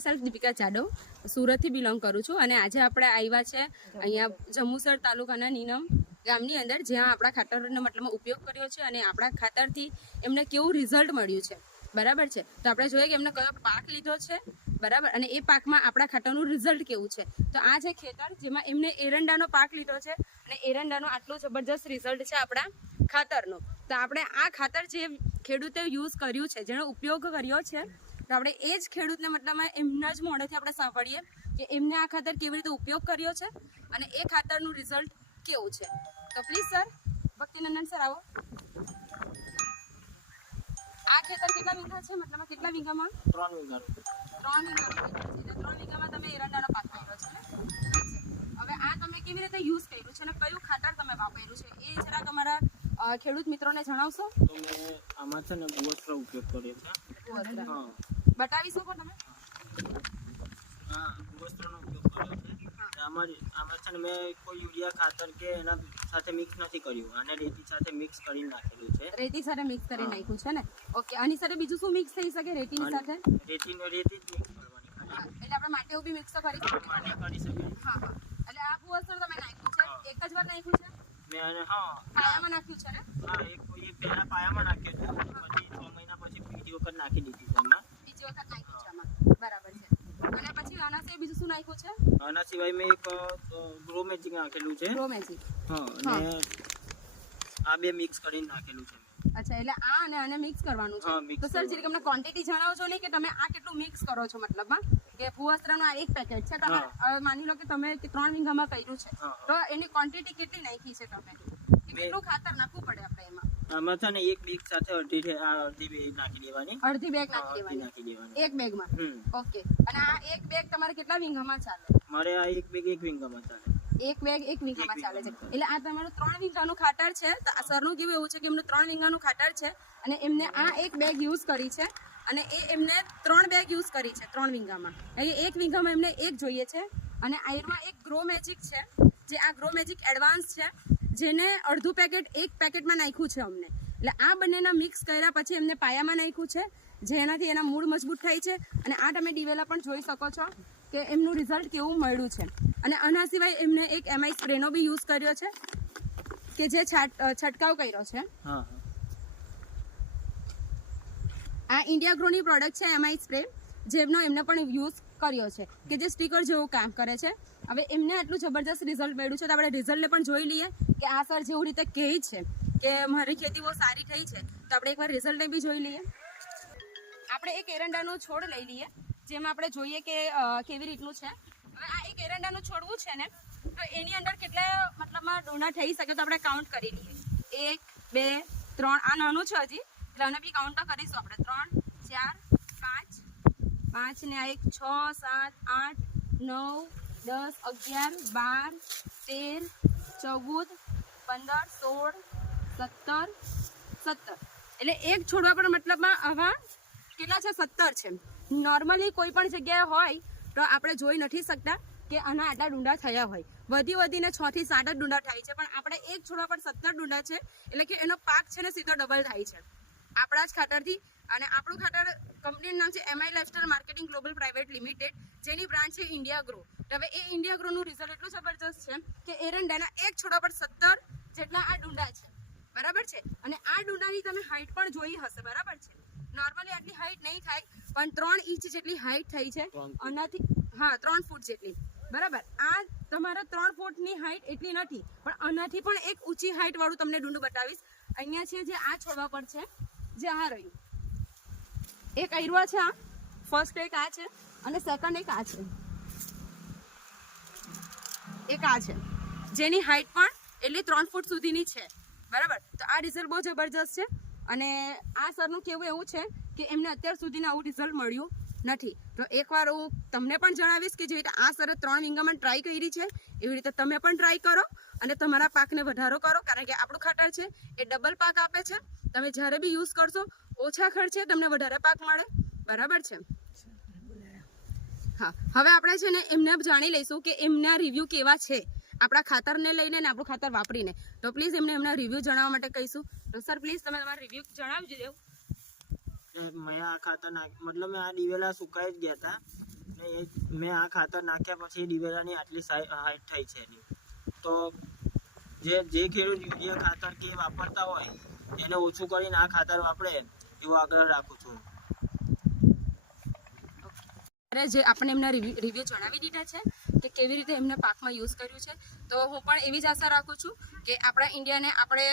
Self Deepika Jadav સુરતથી belong કરું છું અને આજે આપણે આવ્યા છે અહીંયા જંબુસર તાલુકાના નીનમ ગામની અંદર જ્યાં આપણા ખાતરનો મતલબમાં ઉપયોગ કર્યો છે અને આપણા ખાતરથી એમને કેવું રિઝલ્ટ મળ્યું છે બરાબર છે. તો આપણે જોઈએ કે એમને કયો પાક લીધો છે બરાબર અને એ પાકમાં આપણા ખાતરનું રિઝલ્ટ કેવું છે. તો આ છે ખેતર જેમાં એમને એરંડાનો પાક લીધો છે અને એરંડાનો આટલું જબરજસ્ત રિઝલ્ટ છે આપણા ખાતરનો. તો આપણે આ ખાતર જે ખેડૂતે યુઝ કર્યું છે જેનો ઉપયોગ કર્યો છે તો આપણે એ જ ખેડૂતને મતલબમાં એમના જ મોઢેથી આપણે સાંભળીએ કે એમને આ ખાતર કેવી રીતે ઉપયોગ કર્યો છે અને એ ખાતરનું રિઝલ્ટ કેવું છે. તો પ્લીઝ સર, ભક્તિનંદન સર આવો. આ ખેતર કેટલા વીઘા છે, મતલબ કેટલા વીઘામાં? 3 વીઘા. 3 વીઘાનું ખેતર છે. 3 વીઘામાં તમે એરંડાનો પાક કર્યો છે ને? હવે આ તમે કેવી રીતે યુઝ કર્યું છે અને કયું ખાતર તમે વાપર્યું છે એ જરાક અમારા ખેડૂત મિત્રોને જણાવશો? તો મેં આમાં છે ને ભૂવસ્ત્ર ઉપયોગ કર્યો છે. ભૂવસ્ત્ર હા, બતાવી શકો તમે? હા, ભૂવસ્ત્રનો ઉપયોગ કર્યો છે. આમાં છે ને મેં કોઈ યુરિયા ખાતર કે એના સાથે મિક્સ નથી કર્યું, આને રેતી સાથે મિક્સ કરીને નાખેલું છે. રેતી સાથે મિક્સ કરી નાખ્યું છે ને? ઓકે. આની સાથે બીજું શું મિક્સ થઈ શકે રેતીની સાથે? રેતી જ મિક્સ કરવાની ખાલી. એટલે આપણે માટે બી મિક્સ કરી શકીએ. માને કરી શકાય. હા હા. એટલે આ ભૂવસ્ત્ર તમે નાખ્યું છે, એક જ વાર નાખ્યું છે? મેં આને હા પાયામાં નાખ્યું છે ને? હા, એક પહેલા પાયામાં નાખ્યું હતું, પછી 6 મહિના પછી બીજી વખત નાખી દીધી છે એમાં. બીજી વખત નાખ્યું છે આમાં, બરાબર છે. અને પછી આના સિવાય બીજું શું નાખ્યું છે? આના સિવાય મેં એક ગ્રો મેજિક નાખેલું છે. Grow magic. હા, અને આ બે મિક્સ કરીને નાખેલું છે. અચ્છા, એટલે આ અને આને મિક્સ કરવાનું છે. હા, mix તો સર જરીક અમને ક્વોન્ટિટી જણાવજો ને કે તમે આ કેટલું મિક્સ કરો છો, મતલબમાં કે ભૂવસ્ત્રનું આ એક પેકેટ છે તમે માની લો કે તમે 3 વીઘામાં કર્યું છે તો એની ક્વોન્ટિટી કેટલી નાખી છે તમે, કે કેટલું ખાતર નાખવું પડે આપણે એમાં? આમાં છે ને એક બેગ સાથે અડધી બેગ નાખી દેવાની. અડધી બેગ નાખી દેવાની એક બેગમાં? ઓકે. અને આ એક બેગ તમારે કેટલા વીઘામાં ચાલે? મારે આ એક બેગ 1 વીઘામાં ચાલે. એક બેગ 1 વીઘામાં ચાલે છે. એટલે આ તમારું 3 વીઘાનું ખાતર છે. તો આ સરનું કેવું એવું છે કે એમનું 3 વીઘાનું ખાતર છે અને એમને આ એક બેગ યુઝ કરી છે અને એમને 3 બેગ યુઝ કરી છે 3 વીઘામાં. એટલે 1 વીઘામાં એમને એક જોઈએ છે. અને આયરમાં એક ગ્રો મેજિક છે, જે આ ગ્રો મેજિક એડવાન્સ છે, જેને અડધું પેકેટ એક પેકેટમાં નાખ્યું છે અમને. એટલે આ બંનેના મિક્સ કર્યા પછી એમને પાયામાં નાખ્યું છે, જેનાથી એના મૂળ મજબૂત થાય છે. અને આ તમે દિવેલા પણ જોઈ શકો છો કે એમનું રિઝલ્ટ કેવું મળ્યું છે. અને આના સિવાય એમને એક એમઆઈ સ્પ્રેનો બી યુઝ કર્યો છે કે જે છંટકાવ કર્યો છે. હા, આ ઇન્ડિયા ગ્રોની પ્રોડક્ટ છે એમઆઈ સ્પ્રે, જેમનો એમને પણ યુઝ કર્યો છે કે જે સ્ટીકર જેવું કામ કરે છે. હવે એમને આટલું જબરજસ્ત રિઝલ્ટ મળ્યું છે તો આપણે રિઝલ્ટને પણ જોઈ લઈએ કે આ સર જેવું રીતે કહે છે કે મારી ખેતી બહુ સારી થઈ છે તો આપણે એકવાર રિઝલ્ટને બી જોઈ લઈએ. આપણે એક એરંડાનો છોડ લઈ લઈએ જેમાં આપણે જોઈએ કે કેવી રીતનું છે. હવે આ એક એરંડાનું છોડવું છે ને તો એની અંદર કેટલા મતલબમાં ડોના થઈ શકે તો આપણે કાઉન્ટ કરી લઈએ. 1 2 3. આ નાનું છે હજી એટલે આને બી કાઉન્ટ તો કરીશું આપણે. 3 4 5 ને આ એક 6 7 8 9 10 11 12 13 14 15 16 17 17. એટલે એક છોડવા પર મતલબમાં આવા કેટલા છે? 17 છે. નોર્મલી કોઈ પણ જગ્યાએ હોય તો આપણે જોઈ નથી શકતા કે આના આટલા ડુંડા થયા હોય. વધીને 6 થી 7 જ ડુંડા થાય છે, પણ આપણે એક છોડવા પર 17 ડુંડા છે એટલે કે એનો પાક છે ને સીધો ડબલ થાય છે આપણા જ ખાતરથી. અને આપણું ખાતર કંપનીનું નામ છે MI lifestyle marketing global private limited, જેની બ્રાન્ચ છે ઇન્ડિયા ગ્રો. હવે એ ઇન્ડિયા ગ્રોનું રિઝલ્ટ એટલું જબરજસ્ત છે કે એરંડાના એક છોડવા પર 17 જેટલા આ ડુંડા છે, બરાબર છે. અને આ ડુંડાની તમે હાઈટ પણ જોઈ હશે, બરાબર છે. નોર્મલી આટલી હાઈટ નહીં થાય પણ 3 ઇંચ જેટલી હાઈટ થઈ છે આનાથી. હા, 3 ફૂટ જેટલી, બરાબર. આ તમારા 3 ફૂટની હાઈટ એટલી નથી, પણ આનાથી પણ એક ઊંચી હાઈટ વાળું તમને ડુંડું બતાવીશ. અહીંયા છે જે આ છોડવા પર છે, જે આ રહ્યું એક આયરવા છે. આ ફર્સ્ટ એક આ છે અને સેકન્ડ એક આ છે, એક આ છે જેની હાઈટ પણ એટલી 3 ફૂટ સુધીની છે, બરાબર. તો આ રિઝલ્ટ બહુ જબરજસ્ત છે. અને આ સરનું કેવું એવું છે કે એમને અત્યાર સુધીને આવું રિઝલ્ટ મળ્યું નથી. તો એકવાર હું તમને પણ જણાવીશ કે જે રીતે આ સરે 3 વીઘામાં ટ્રાય કરી છે એવી રીતે તમે પણ ટ્રાય કરો અને તમારા પાકને વધારો કરો, કારણ કે આપણું ખાતર છે એ ડબલ પાક આપે છે. તમે જ્યારે બી યુઝ કરશો ઓછા ખર્ચે તમને વધારે પાક મળે, બરાબર છે. હા, હવે આપણે છે ને એમને જાણી લઈશું કે એમના રિવ્યૂ કેવા છે આપણા ખાતરને લઈને ને આપણું ખાતર વાપરીને. તો પ્લીઝ એમના રિવ્યૂ જણાવવા માટે કહીશું. તો સર પ્લીઝ તમે તમારા રિવ્યૂ જણાવજો. મેં આ ખાતર મતલબ મેં આ દિવેલા સુકાઈ જ ગયા હતા ને મેં આ ખાતર નાખ્યા પછી દિવેલાની આટલી હાઈટ થઈ છે એની. તો જે ખેડૂત યુરિયા ખાતર કે વાપરતા હોય એને ઓછું કરીને આ ખાતર વાપરે એવો આગ્રહ રાખું છું. જે આપણે એમના રિવ્યુ જણાવી દીધા છે કે કેવી રીતે એમને પાકમાં યુઝ કર્યું છે, તો હું પણ એવી જ આશા રાખું છું કે આપણા ઇન્ડિયાને આપણે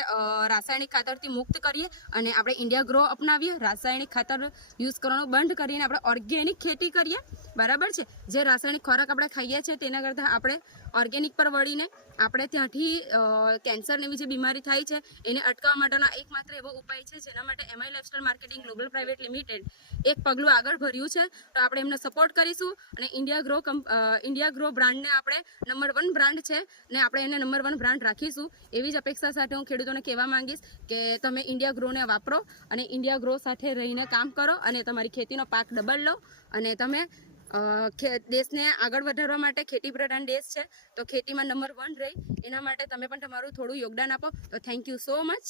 રાસાયણિક ખાતરથી મુક્ત કરીએ અને આપણે ઇન્ડિયા ગ્રો અપનાવીએ, રાસાયણિક ખાતર યુઝ કરવાનું બંધ કરીને આપણે ઓર્ગેનિક ખેતી કરીએ. બરાબર છે. જે રાસાયણિક ખોરાક આપણે ખાઈએ છીએ તેના કરતાં આપણે ઓર્ગેનિક પર વળીને આપણે ત્યાંથી કેન્સરની જે બીમારી થાય છે એને અટકાવવા માટેનો એકમાત્ર એવો ઉપાય છે જેના માટે MI lifestyle marketing global private limited એક પગલું આગળ ભર્યું છે. તો આપણે એમને સપોર્ટ કરીશું અને ઇન્ડિયા ગ્રો બ્રાન્ડને આપણે નંબર 1 બ્રાન્ડ છે ને આપણે એને નંબર 1 બ્રાન્ડ રાખીશું. એવી જ અપેક્ષા સાથે હું ખેડૂતોને કહેવા માંગીશ કે તમે ઇન્ડિયા ગ્રોને વાપરો અને ઇન્ડિયા ગ્રો સાથે રહીને કામ કરો અને તમારી ખેતીનો પાક ડબલ લો અને તમે દેશને આગળ વધારવા માટે ખેતી પ્રધાન દેશ છે તો ખેતીમાં નંબર 1 રહે એના માટે તમે પણ તમારું થોડું યોગદાન આપો. તો થેન્ક યુ સો મચ.